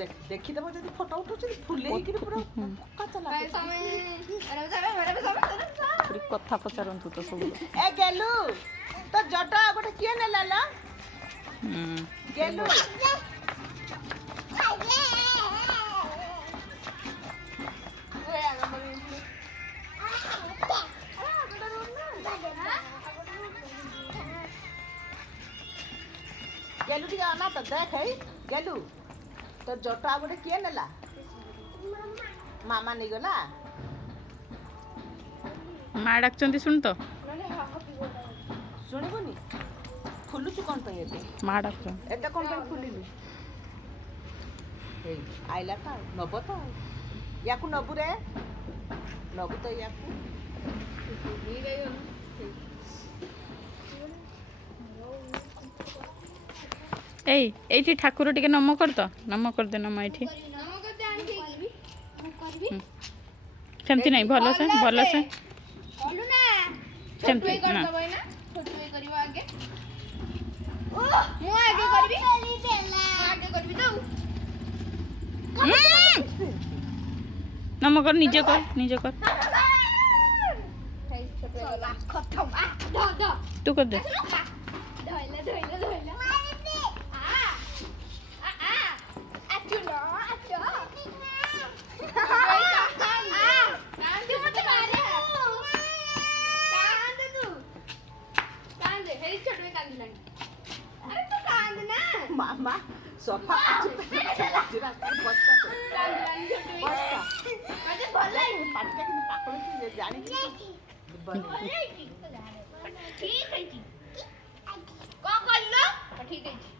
देखी देबो जदी फोटो उठो जदी फुले कि पूरा पक्का चला पूरी कथा पचारंतु तो सब ए गेलु तो जटा गोटे किए ने लाला गेलु गेलु ठीक आना तो देख है गेलु तो जटा गोटे किए नेला मामा नहीं गला माँ डाकचंती सुन तो शुणबनी खुलुचु कौन पे एते माँ डाकचंती एते कौन पे खुलिलु हे आइला का नब तो याकु नबु रे नबु तो याकु एठी ठाकुर टिके नम कर तो नम कर दे नम एठी सेमती नहीं भलो से सेमती ना नम कर निजे कर तू कर दे मामा सोफा जरा बस्ता बस्ता पाटका कि पाकळ की जानी ठीक है जी को कहलो ठीक है जी